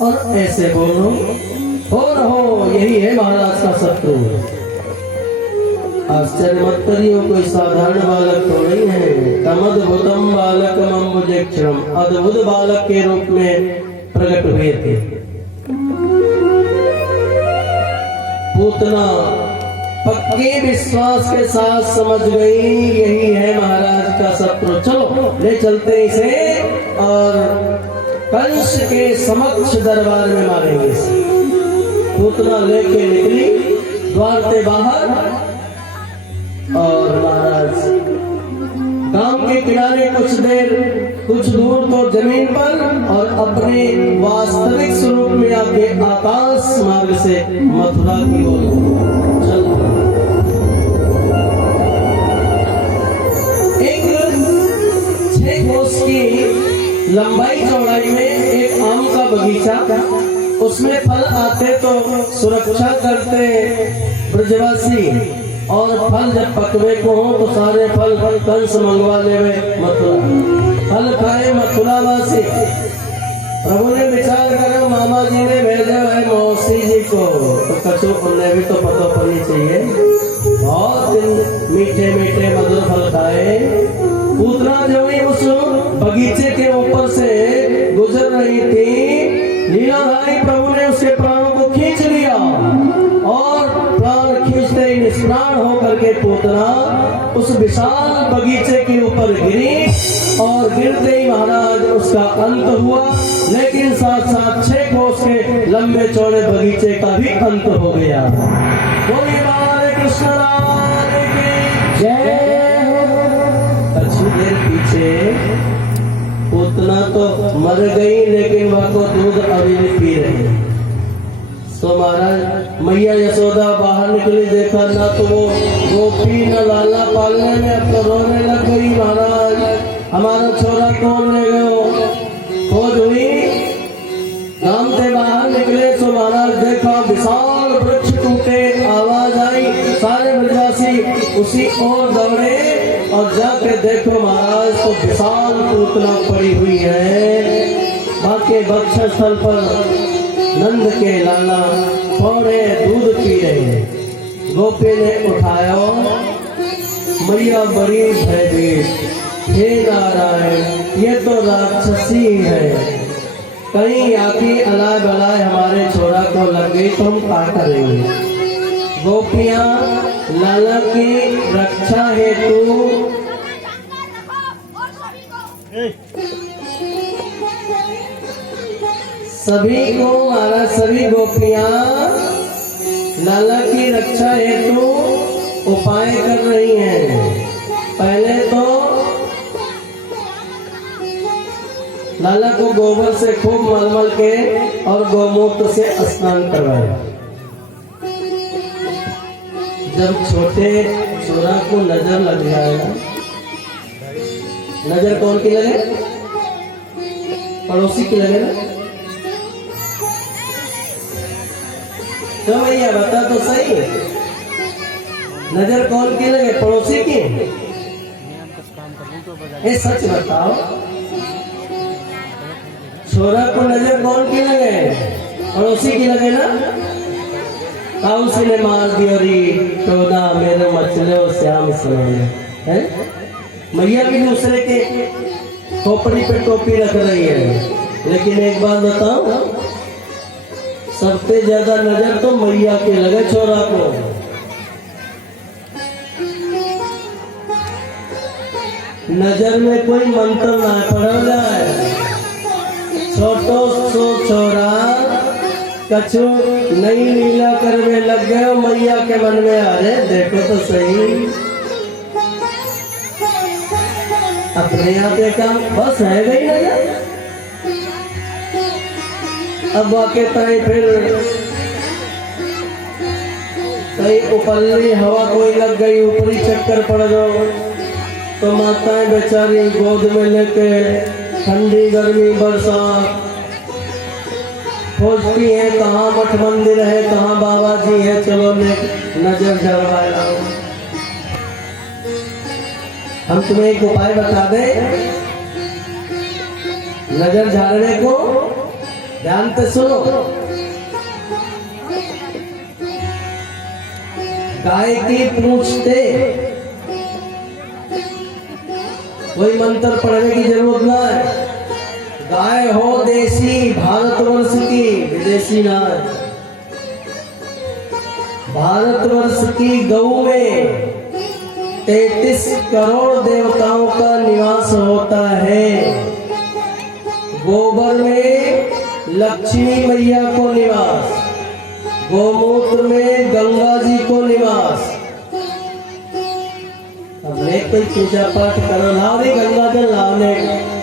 और ऐसे बोलो हो रहो, यही है महाराज का शत्रु। आश्चर्य मत करियो, कोई साधारण बालक तो नहीं है। तमद्भुतम बालकम अम्बुजक्षरम, अद्भुत बालक के रूप में प्रकट हुए थे। पूतना पक्के विश्वास के साथ समझ गई यही है महाराज का शत्रु। चलो ले चलते इसे और कंस के समक्ष दरबार में मारेंगे। पूतना लेके निकली द्वार से बाहर और महाराज गांव के किनारे कुछ दूर तो जमीन पर और अपने वास्तविक स्वरूप में आके आकाश मार्ग से मथुरा की ओर चल। एक 6 कोस की लंबाई चौड़ाई में एक आम का बगीचा, उसमें फल आते तो सुरक्षा करते ब्रजवासी, और फल जब पकवे को हो तो सारे फल कंस मंगवा ले मथुरा। फल खाए मथुरावासी। प्रभु ने विचार करा, मामा जी ने भेजा है मौसी जी को, तो कछु उन्हें भी तो पता पड़नी चाहिए। बहुत दिन मीठे मीठे मधुर फल खाए। पूतना जो ही उस बगीचे के ऊपर से गुजर रही थी, लीलाधारी प्रभु ने उसके प्राणों को खींच लिया और प्राण खींचते ही निष्प्राण होकर के पूतना उस विशाल बगीचे के ऊपर गिरी और गिरते ही महाराज उसका अंत हुआ। लेकिन साथ साथ 6 कोस के लंबे चौड़े बगीचे का भी अंत हो गया। बोलिए हरे कृष्ण राम की जय। कुछ देर पीछे पूतना तो मर गई, लेकिन वह को दूध अभी भी पी रही। तो महाराज मैया यशोदा बाहर निकली, देखा ना तो वो गोपी न लाला पालने में, अब तो रोने लग गई। महाराज हमारा छोरा कौन ले गयो? खोज हुई, गांव से बाहर निकले तो महाराज देखा विशाल वृक्ष टूटे, आवाज आई, सारे ब्रजवासी उसी ओर दौड़े और जाके देखो महाराज तो विशाल पूतना पड़ी हुई है। बाकी वक्ष स्थल पर नंद के लाला थोड़े दूध पी रहे। गोपी ने उठाया, मैया बड़ी भयभीत, हे नारायण ये तो राक्षसी है, कहीं आके अलाय बलाय हमारे छोरा को लग गई तो हम क्या करेंगे। गोपियां लाला की रक्षा हेतु सभी गोपियां लाला की रक्षा हेतु उपाय कर रही हैं। पहले तो लाला को गोबर से खूब मलमल के और गौमूत्र से स्नान करवाया। जब छोटे छोरा को नजर लग जाएगा, नजर कौन की लगे? पड़ोसी की लगे ना। तो भैया बता तो सही, नजर कौन की लगे? पड़ोसी की? ये सच बताओ, छोरा को नजर कौन की लगे? पड़ोसी की लगे ना। काउसी ने मार दियोरी टोदा मेरे मचले और श्याम सनाने है। मैया भी दूसरे के खोपड़ी पे टोपी रख रही है। लेकिन एक बात बताओ, सबसे ज्यादा नजर तो मैया के लगे छोरा को। नजर में कोई मंत्र ना पड़ जाए। छोटो सो छोरा कछु नई लीला करने लग गए, मैया के मन में आ रहे देखो तो सही, अपने आप देखा बस है गई नजर। अब वाके ताई फिर कहीं उपल्ली हवा कोई लग गई, ऊपरी चक्कर पड़ गयो तो माताएं बेचारी गोद में लेके ठंडी गर्मी बरसात खोजती है, कहाँ मठ मंदिर है, कहाँ बाबा जी है, चलो नजर जलवाए लाओ। हम तुम्हें एक उपाय बता दें नजर झाड़ने को। ध्यान से सुनो। गाय की पूछते कोई मंत्र पढ़ने की जरूरत ना है। गाय हो देसी भारतवर्ष की, विदेशी ना है। भारतवर्ष की गऊ में 33 करोड़ देवताओं का निवास होता है। गोबर में लक्ष्मी मैया को निवास, गोमूत्र में गंगा जी को निवास। हमने कोई पूजा पाठ करो, लाओ रे गंगा जल लाओ ने।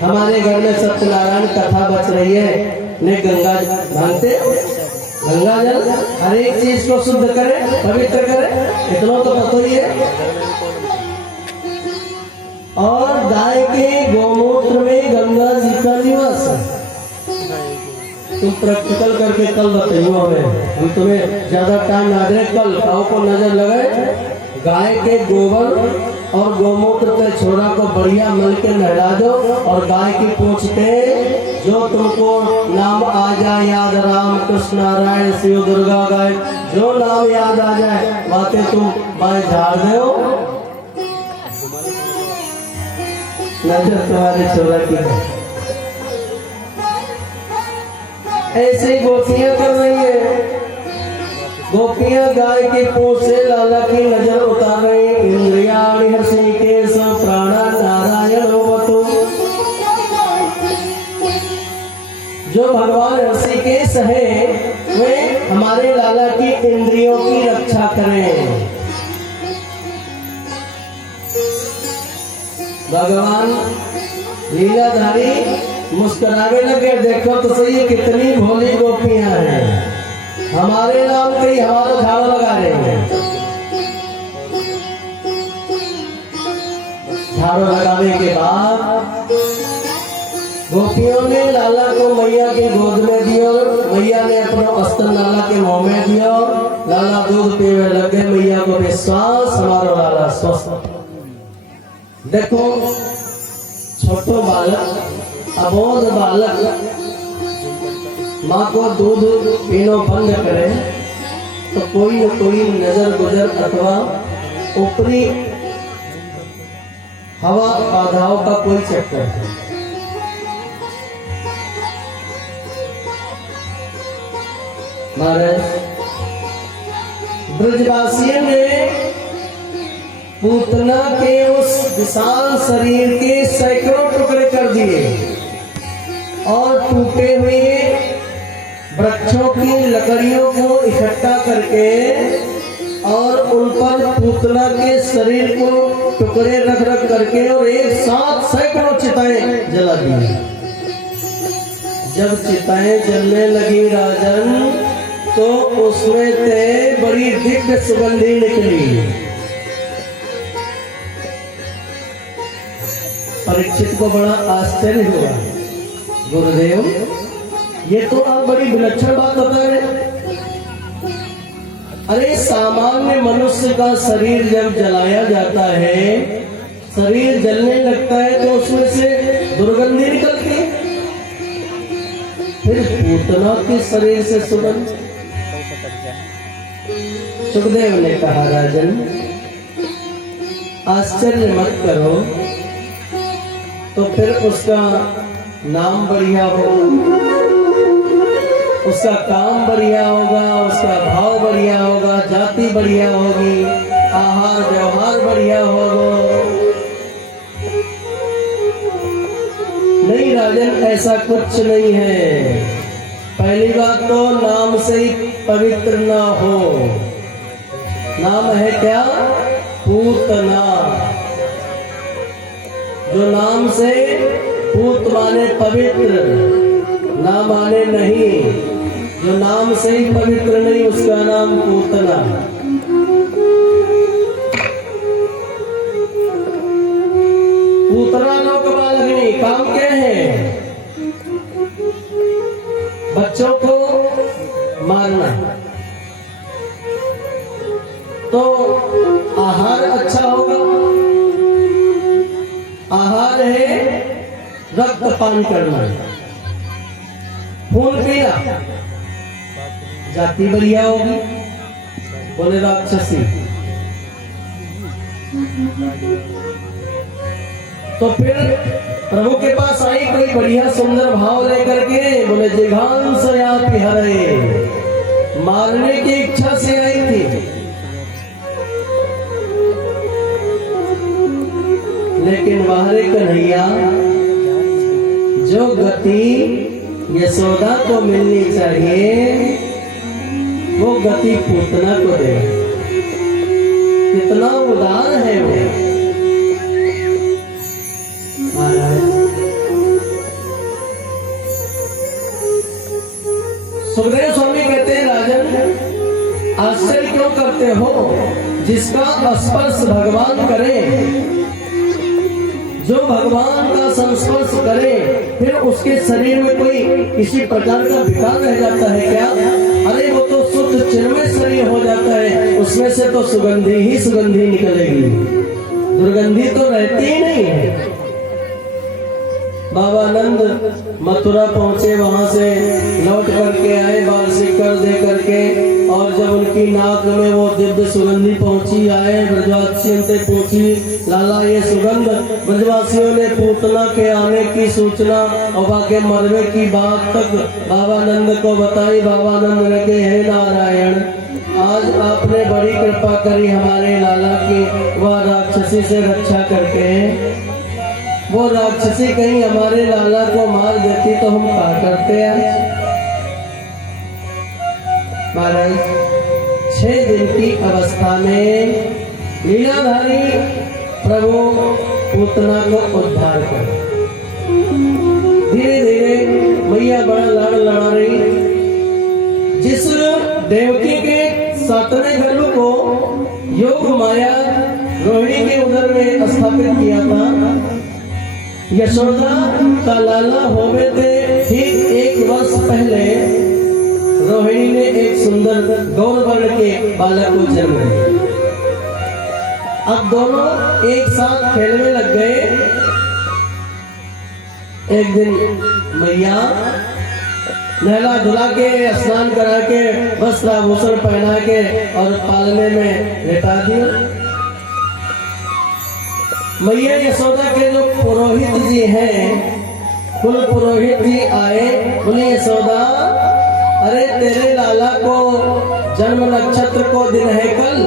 हमारे घर में सत्यनारायण कथा बच रही है, ने गंगा मानते गंगा जल हर एक चीज को शुद्ध करे, पवित्र करे, इतना तो पता ही है। और गाय के गोमूत्र में गंगा जी का निवास है। तुम प्रैक्टिकल करके कल बताइए हमें, हम तुम्हें ज्यादा टाइम ना दे। कल गाँव को नजर लगाए, गाय के गोबर और गोमूत्र के छोरा को बढ़िया मल के नहला दो और गाय की पूछते जो तुमको नाम आ जाए याद, राम कृष्ण नारायण शिव दुर्गा गाय, जो नाम याद आ जाए बातें तुम बाएं झाड़ दो। नजर तुम्हारे छोरा की है। ऐसे गोपियां कर रही है। गोपियां गाय की पूंछ से लाला की नजर उतार रही। इंद्रियाणि हृषिकेश प्राणा नारायण होवतु। जो भगवान हृषिकेश है वे हमारे लाला की इंद्रियों की रक्षा करें। भगवान लीलाधारी मुस्कुराने लगे। देखो तो सही कितनी भोली गोपियां हैं, हमारे नाम पे ही हमारा झाड़ू लगा रहे हैं। झाड़ू लगाने के बाद गोपियों ने लाला को मैया की गोद में दियो, मैया ने अपना अस्त्र लाला के मुंह में दियो। लाला दूध पीने लगे। मैया को विश्वास हमारा लाला स्वस्थ। देखो छोटो बालक, अबोध बालक माँ को दूध पीनो बंद करे तो कोई न कोई नजर गुजर अथवा ऊपरी हवा बाधाओं का कोई चक्कर है। महाराज ब्रजवासियों ने पूतना के उस विशाल शरीर के सैकड़ों टुकड़े कर दिए और टूटे हुए वृक्षों की लकड़ियों को इकट्ठा करके और उन पर पूतना के शरीर को टुकड़े रख रख करके और एक साथ सैकड़ों चिताएं जला दी। जब चिताएं जलने लगी राजन तो उसमें से बड़ी दिव्य सुगंधी निकली। परीक्षित को बड़ा आश्चर्य हुआ। गुरुदेव ये तो आप बड़ी विलक्षण बात बता रहे। अरे सामान्य मनुष्य का शरीर जब जलाया जाता है, शरीर जलने लगता है तो उसमें से दुर्गंधी निकलती है। फिर पूतना के शरीर से सुगंध। सुखदेव ने कहा राजन आश्चर्य मत करो, तो फिर उसका नाम बढ़िया होगा, उसका काम बढ़िया होगा, उसका भाव बढ़िया होगा, जाति बढ़िया होगी, आहार व्यवहार बढ़िया होगा। नहीं राजन ऐसा कुछ नहीं है। पहली बात तो नाम से ही पवित्र ना हो। नाम है क्या? पूतना। जो नाम से पूत माने पवित्र, ना माने नहीं। जो नाम से ही पवित्र नहीं उसका नाम पूतना। पूतना लोक बालग्नि काम क्या है? बच्चों को मारना। तो आहार अच्छा होगा। आहार है रक्तपान करना। खून पिया, जाति बढ़िया होगी, बोले राक्षसी। तो फिर प्रभु के पास आई कोई बढ़िया सुंदर भाव लेकर के, बोले जिघान से आप हरे, मारने की इच्छा से आई थी। लेकिन बाहरे कन्हैया जो गति यशोदा को मिलनी चाहिए वो गति पूतना को दे। कितना उदार है वो महाराज। सुखदेव स्वामी कहते हैं, राजन आश्चर्य क्यों करते हो, जिसका स्पर्श भगवान करे, जो भगवान का संस्पर्श करे, फिर उसके शरीर में कोई किसी प्रकार का विकार रह जाता है क्या? अरे वो तो शुद्ध चिन्मय शरीर हो जाता है, उसमें से तो सुगंधी ही सुगंधी निकलेगी, दुर्गंधी तो रहती ही नहीं है। बाबा आनंद मथुरा पहुंचे, वहां से लौट करके आए बाल सिक्कर दे करके, और जब उनकी नाक में वो दिव्य सुगंधी पहुंची, आए ब्रजवासियों से पूछी, लाला ये सुगंध, ब्रजवासियों ने पूतना के आने की सूचना और बाके मरवे की बात तक बाबा आनंद को बताई। बाबा आनंद ने कहे, हे नारायण, आज आपने बड़ी कृपा करी हमारे लाला की, वह राक्षसी से रक्षा करके। वो राक्षसी कहीं हमारे लाला को मार देती तो हम क्या करते हैं महाराज। 6 दिन की अवस्था में लीलाधारी प्रभु पूतना को उद्धार कर, धीरे धीरे मैया बड़ा लाड़ लड़ा रही। जिस देवकी के 7वें गर्भ को योग माया रोहिणी के उदर में स्थापित किया था, यशोदा का लाला होवे थे ठीक 1 वर्ष पहले रोहिणी ने एक सुंदर गौर वर्ण के बालक को जन्म दिया। अब दोनों एक साथ खेलने लग गए। एक दिन मैया नहला धुला के, स्नान करा के, वस्त्र आभूषण पहना के और पालने में लेटा दिया। मैया यशोदा के जो पुरोहित जी हैं, कुल पुरोहित जी आए, बोले यशोदा, अरे तेरे लाला को जन्म नक्षत्र को दिन है कल,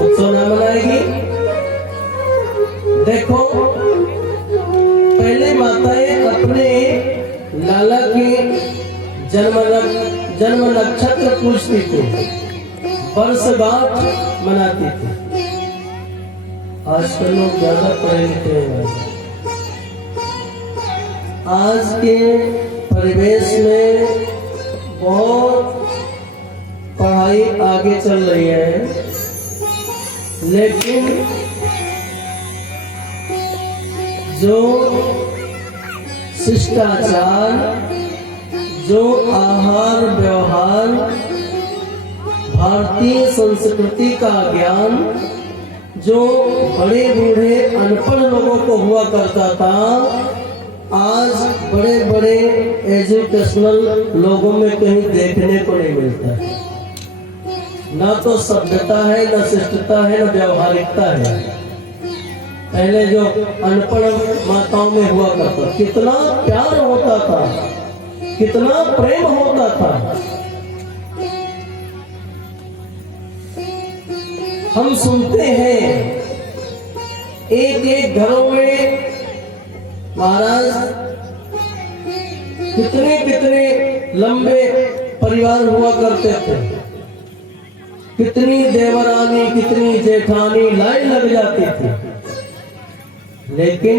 उत्सव ना मनाएगी। देखो पहले माताएं अपने लाला की जन्म नक्षत्र पूछती थी, वर्षगांठ मनाती थी। आजकल लोग ज्यादा पढ़े लिखे हैं। आज के परिवेश में बहुत पढ़ाई आगे चल रही है, लेकिन जो शिष्टाचार, जो आहार व्यवहार, भारतीय संस्कृति का ज्ञान जो बड़े बूढ़े अनपढ़ लोगों को हुआ करता था, आज बड़े बड़े एजुकेशनल लोगों में कहीं देखने को नहीं मिलता है। ना तो सभ्यता है, न शिष्टता है, न व्यवहारिकता है। पहले जो अनपढ़ माताओं में हुआ करता, कितना प्यार होता था, कितना प्रेम होता था। हम सुनते हैं एक एक घरों में महाराज कितने कितने लंबे परिवार हुआ करते थे, कितनी देवरानी, कितनी जेठानी लाइन लग जाती थी, लेकिन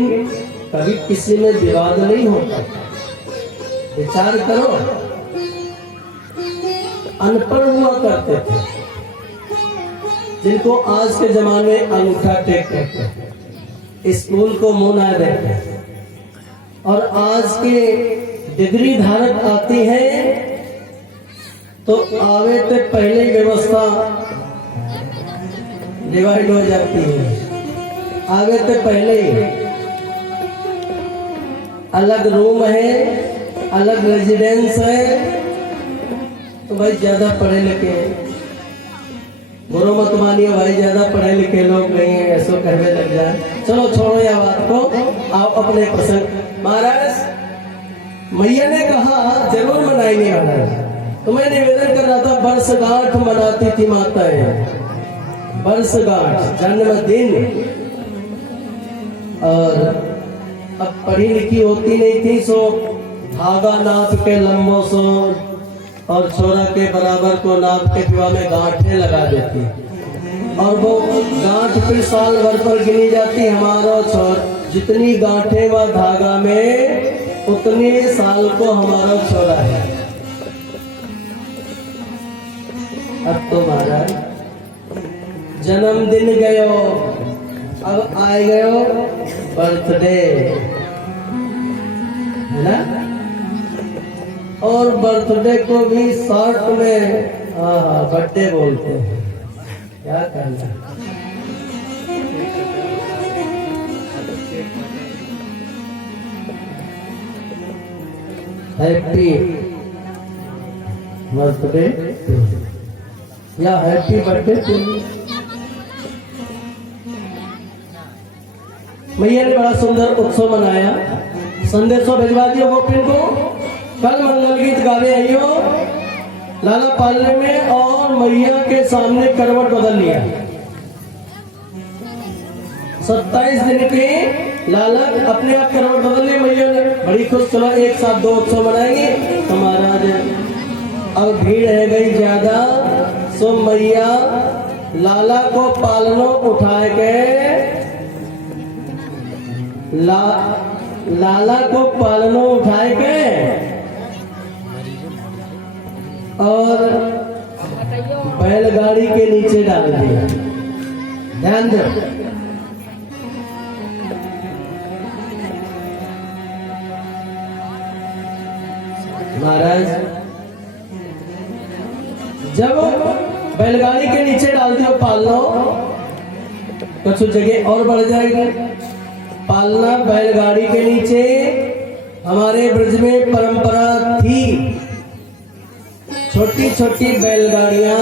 कभी किसी में विवाद नहीं होता। विचार करो, अनपढ़ हुआ करते थे, जिनको आज के जमाने अंगूठा टेक कहते हैं, स्कूल को मुंह ना देते, और आज के डिग्री धारक आती है तो आवे तो पहले व्यवस्था डिवाइड हो जाती है। आगे तो पहले ही अलग रूम है, अलग रेजिडेंस है, तो भाई ज्यादा पढ़े लिखे हैं, बुरो मत मानिए भाई, ज्यादा पढ़े लिखे लोग नहीं है, ऐसा कहने लग जाए। चलो छोड़ो या बात को, आओ अपने प्रसंग। महाराज मैया ने कहा जरूर मनाएंगे महाराज। तो मैं निवेदन कर रहा था, वर्षगांठ मनाती थी माताएं, वर्षगांठ जन्मदिन। और अब पढ़ी लिखी होती नहीं थी, सो धागा नाप के लंबो सो और छोरा के बराबर को नाप के विवाह में गांठें लगा देती, और वो गांठ फिर साल भर पर गिनी जाती। हमारा छोर जितनी गांठें व धागा में उतने साल को हमारा छोरा है। अब तो महाराज जन्मदिन गयो, अब आए गयो बर्थडे, है ना। और बर्थडे को भी शॉर्ट में बर्थडे बोलते हैं, क्या कहना। हैप्पी बर्थडे या हैप्पी बर्थडे। मैया ने बड़ा सुंदर उत्सव मनाया, संदेशों भिजवा दियो गोपिन को। कल मंगल गीत गावे आइयो लाला पालने में, और मैया के सामने करवट बदल लिया। 27 दिन के लाला अपने आप करवट बदल ली। मैया ने बड़ी खुश, चलो एक साथ 2 उत्सव मनाएंगे। तो महाराज अब भीड़ है गई ज्यादा, सो मैया लाला को पालनो उठाए के लाला को पालनो उठाए के और बैलगाड़ी के नीचे डाल दिया। ध्यान दो, महाराज जब बैलगाड़ी के नीचे डाल दिया पालनो, कुछ जगह और बढ़ जाएगी। पालना बैलगाड़ी के नीचे हमारे ब्रज में परंपरा थी। छोटी छोटी बैलगाड़ियां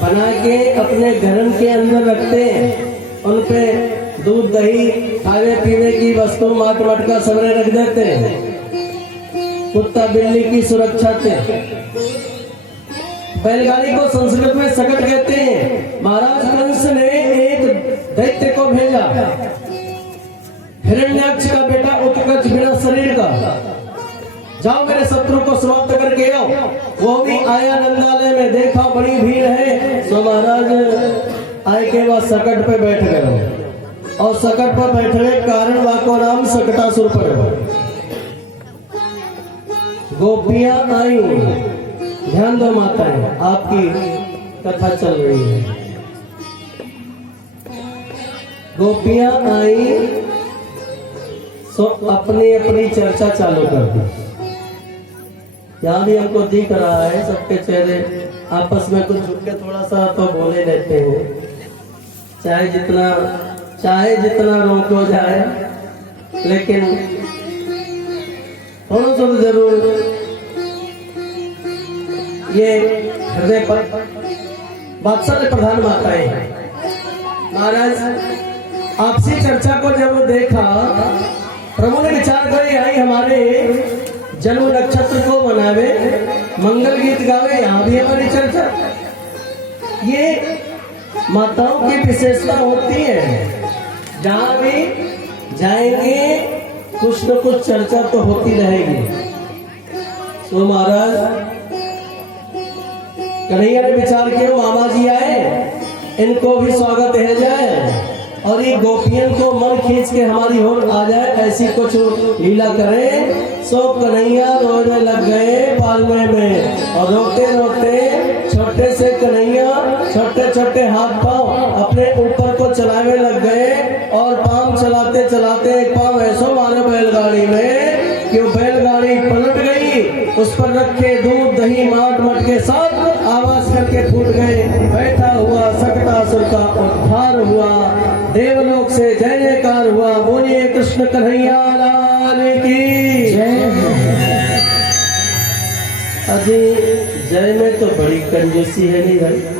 बना के अपने घर के अंदर रखते हैं, उन पे दूध दही खाने पीने की वस्तु माट मटका सबरे रख देते हैं, कुत्ता बिल्ली की सुरक्षा थे। बैलगाड़ी को संस्कृत में सकट कहते हैं। महाराज कंस ने एक दैत्य को भेजा, हिरण्याक्ष का बेटा उत्कच बिना शरीर का, जाओ मेरे शत्रु को समाप्त करके आओ। वो भी आया नंदालय में, देखा बड़ी भीड़ है, सो महाराज आए के बाद सकट पे बैठ गए, और सकट पर बैठने के कारण वाको नाम सकटासुर पड़। गोपियां आई, ध्यान दो माताएं, आपकी कथा चल रही है। गोपियां आई सो अपनी अपनी चर्चा चालू कर दी। यहाँ भी हमको दिख रहा है सबके चेहरे आपस में कुछ झुक के थोड़ा सा तो बोले रहते हैं, चाहे जितना रोको जाए, लेकिन थोड़ा सा तो जरूर ये हृदय पर बादशाह प्रधान माताएं हैं। महाराज आपसी चर्चा को जब देखा, प्रभु ने विचार करे आई हमारे जन्म नक्षत्र को मनावे, मंगल गीत गावे, यहाँ भी हमारी चर्चा। ये माताओं की विशेषता होती है, जहाँ भी जाएंगे कुछ न कुछ चर्चा तो होती रहेगी। तो महाराज कन्हैया ने विचार किया, मामा जी आए, इनको भी स्वागत है जाए, और ये गोपियन को मन खींच के हमारी ओर आ जाए, ऐसी कुछ लीला करें। सो कन्हैया रोने लग गए पालने में, और रोते रोते छोटे से कन्हैया छोटे छोटे हाथ पांव अपने ऊपर को चलाने लग गए, और पांव चलाते चलाते एक पांव ऐसा मारे बैलगाड़ी में कि वो बैलगाड़ी पलट गई। उस पर रखे दूध दही माट मटके साथ आवाज करके फूट गए। बैठा हुआ सकटासुर का उद्धार हुआ, देवलोक से जय जयकार हुआ। बोलिए कृष्ण कन्हैया लाल की जय। अजी जय में तो बड़ी कंजूसी है नहीं भाई।